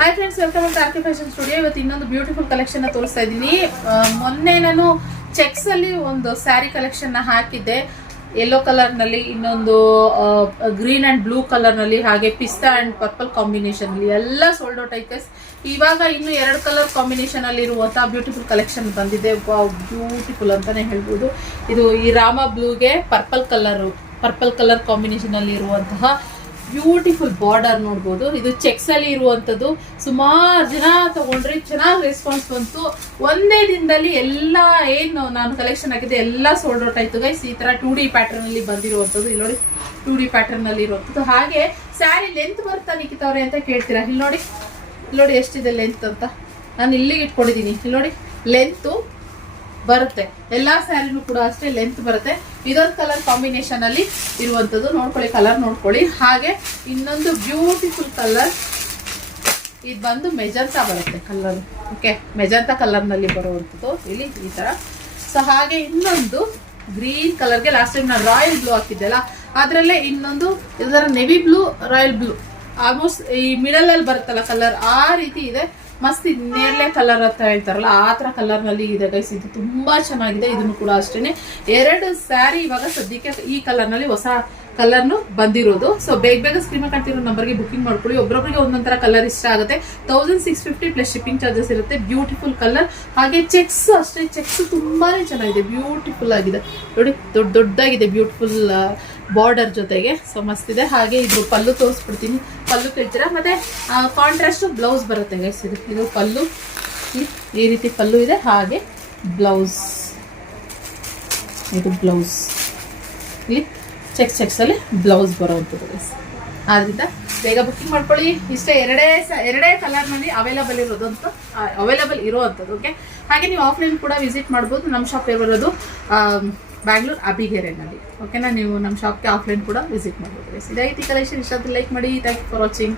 Hi friends, welcome to RK fashion studio. ಇವತ್ತು ಇನ್ನೊಂದು beautiful collection ತೋರಿಸ್ತಾ ಇದ್ದೀನಿ. ಮೊನ್ನೆ ನಾನು ಚೆಕ್ಸ್ ಅಲ್ಲಿ ಒಂದು ಸ್ಯಾರಿ ಕಲೆಕ್ಷನ್ ಹಾಕಿದ್ದೆ, ಯೆಲ್ಲೋ ಕಲರ್ ನಲ್ಲಿ, ಇನ್ನೊಂದು ಗ್ರೀನ್ ಅಂಡ್ ಬ್ಲೂ ಕಲರ್ ನಲ್ಲಿ, ಹಾಗೆ ಪಿಸ್ತಾ ಅಂಡ್ ಪರ್ಪಲ್ ಕಾಂಬಿನೇಷನ್ ಅಲ್ಲಿ ಎಲ್ಲ ಸೋಲ್ಡ್ ಔಟ್ ಐತೆ. ಇವಾಗ ಇನ್ನು 2 ಕಲರ್ ಕಾಂಬಿನೇಷನ್ ಅಲ್ಲಿ ಇರುವಂತಹ ಬ್ಯೂಟಿಫುಲ್ ಕಲೆಕ್ಷನ್ ಬಂದಿದೆ. ಬ್ಯೂಟಿಫುಲ್ ಅಂತಾನೆ ಹೇಳ್ಬೋದು. ಇದು ಈ ರಾಮ ಬ್ಲೂಗೆ ಪರ್ಪಲ್ ಕಲರ್ ಕಾಂಬಿನೇಷನ್ ಅಲ್ಲಿ ಇರುವಂತಹ ಬ್ಯೂಟಿಫುಲ್ ಬಾರ್ಡರ್ ನೋಡ್ಬೋದು. ಇದು ಚೆಕ್ಸ್ ಅಲ್ಲಿ ಇರುವಂತದ್ದು. ಸುಮಾರು ಜನ ತಗೊಂಡ್ರಿ, ಚೆನ್ನಾಗಿ ರೆಸ್ಪಾನ್ಸ್ ಬಂತು. ಒಂದೇ ದಿನದಲ್ಲಿ ಎಲ್ಲ ಏನು ನಾನು ಕಲೆಕ್ಷನ್ ಹಾಕಿದ್ದೆ ಎಲ್ಲ ಸೋಲ್ಡ್ ಔಟ್ ಆಯ್ತು ಗೈಸ್. ಈ ತರ 2D ಪ್ಯಾಟರ್ನ್ ಅಲ್ಲಿ ಬಂದಿರುವಂತದ್ದು. ಇಲ್ಲಿ ನೋಡಿ, 2D ಪ್ಯಾಟರ್ನ್ ಅಲ್ಲಿ ಇರುವಂತದ್ದು. ಹಾಗೆ ಸ್ಯಾರಿ ಲೆಂತ್ ಬರ್ತಾ ನಿಕ್ಕಿತವ್ರೆ ಅಂತ ಕೇಳ್ತೀರಾ. ಇಲ್ಲಿ ನೋಡಿ ಎಷ್ಟಿದೆ ಲೆಂತ್ ಅಂತ. ನಾನು ಇಲ್ಲಿಗೆ ಇಟ್ಕೊಂಡಿದ್ದೀನಿ. ಇಲ್ಲಿ ನೋಡಿ, ಲೆಂತ್ ಬರುತ್ತೆ. ಎಲ್ಲಾ ಸ್ಯಾರಿನೂ ಕೂಡ ಅಷ್ಟೇ ಲೆಂತ್ ಬರುತ್ತೆ. ಇದೊಂದು ಕಲರ್ ಕಾಂಬಿನೇಷನ್ ಅಲ್ಲಿ ಇರುವಂತದ್ದು. ನೋಡ್ಕೊಳ್ಳಿ, ಕಲರ್ ನೋಡ್ಕೊಳ್ಳಿ. ಹಾಗೆ ಇನ್ನೊಂದು ಬ್ಯೂಟಿಫುಲ್ ಕಲರ್, ಇದು ಬಂದು ಮೆಜಂತಾ ಬರುತ್ತೆ ಕಲರ್. ಓಕೆ, ಮೆಜಂತಾ ಕಲರ್ ನಲ್ಲಿ ಬರುವಂತದ್ದು ಇಲ್ಲಿ ಈ ತರ. ಸೊ ಹಾಗೆ ಇನ್ನೊಂದು ಗ್ರೀನ್ ಕಲರ್ಗೆ ಲಾಸ್ಟ್ ಟೈಮ್ ನಾನು ರಾಯಲ್ ಬ್ಲೂ ಹಾಕಿದ್ದೆ ಅಲ್ಲ, ಅದ್ರಲ್ಲೇ ಇನ್ನೊಂದು ಇದರ navy blue, royal blue, almost ಈ ಮಿಡಲ್ ಅಲ್ಲಿ ಬರುತ್ತಲ್ಲ ಕಲರ್, ಆ ರೀತಿ ಇದೆ. ಮಸ್ತ್ ನೇರ್ಲೆ ಕಲರ್ ಅಂತ ಹೇಳ್ತಾರಲ್ಲ, ಆ ತರ ಕಲರ್ ನಲ್ಲಿ ಇದೆ ಗೈಸ್. ಇದು ತುಂಬಾ ಚೆನ್ನಾಗಿದೆ. ಇದನ್ನು ಕೂಡ ಅಷ್ಟೇನೆ 2 ಸ್ಯಾರಿ ಇವಾಗ ಸದ್ಯಕ್ಕೆ ಈ ಕಲರ್ ನಲ್ಲಿ ಹೊಸ ಕಲರ್ನು ಬಂದಿರೋದು. ಸೊ ಬೇಗ ಸ್ಕ್ರೀನ್ ಕಾಣ್ತಿರೋ ನಂಬರ್ಗೆ ಬುಕಿಂಗ್ ಮಾಡ್ಕೊಳ್ಳಿ. ಒಬ್ಬೊಬ್ಬರಿಗೆ ಒಂದೊಂದರ ಕಲರ್ ಇಷ್ಟ ಆಗುತ್ತೆ. 1650 ಪ್ಲಸ್ ಶಿಪ್ಪಿಂಗ್ ಚಾರ್ಜಸ್ ಇರುತ್ತೆ. Beautiful colour. ಹಾಗೆ ಚೆಕ್ಸ್ ಅಷ್ಟೇ, ಚೆಕ್ಸ್ ತುಂಬಾನೇ ಚೆನ್ನಾಗಿದೆ, ಬ್ಯೂಟಿಫುಲ್ ಆಗಿದೆ ನೋಡಿ. ದೊಡ್ಡದಾಗಿದೆ, ಬ್ಯೂಟಿಫುಲ್ ಬಾರ್ಡರ್ ಜೊತೆಗೆ. ಸೊ ಮಸ್ತ್ ಇದೆ. ಹಾಗೆ ಇದು ಪಲ್ಲು ತೋರಿಸ್ಬಿಡ್ತೀನಿ. ಪಲ್ಲು ಕೇಳ್ತೀರಾ. ಮತ್ತೆ ಕಾಂಟ್ರಾಸ್ಟ್ ಬ್ಲೌಸ್ ಬರುತ್ತೆ ಗೈಸ್. ಇದು ಪಲ್ಲು, ಈ ರೀತಿ ಪಲ್ಲು ಇದೆ. ಹಾಗೆ ಬ್ಲೌಸ್, ಇದು ಬ್ಲೌಸ್, ಇಲ್ಲಿ ಚೆಕ್ಸ್ ಅಲ್ಲಿ ಬ್ಲೌಸ್ ಬರುವಂಥದ್ದು ಗೈಸ್. ಆದ್ರಿಂದ ಬೇಗ ಬುಕ್ಕಿಂಗ್ ಮಾಡ್ಕೊಳ್ಳಿ. ಇಷ್ಟೇ ಎರಡೇ ಕಲರ್ ನಲ್ಲಿ ಅವೈಲಬಲ್ ಇರುವಂಥದ್ದು. ಓಕೆ, ಹಾಗೆ ನೀವು ಆಫ್ಲೈನ್ ಕೂಡ ವಿಸಿಟ್ ಮಾಡ್ಬೋದು. ನಮ್ಮ ಶಾಪ್ ಬರೋದು ಬ್ಯಾಂಗ್ಳೂರ್ ಅಬಿಗೆರೆನಲ್ಲಿ. ಓಕೆನಾ, ನೀವು ನಮ್ಮ ಶಾಪ್ಗೆ ಆಫ್ಲೈನ್ ಕೂಡ ವಿಸಿಟ್ ಮಾಡ್ಬೋದು ಗೈಸ್. ಇದಾಗಿತ್ತು ಕಲೆಕ್ಷನ್. ಇಷ್ಟ ಲೈಕ್ ಮಾಡಿ. Thank you for watching.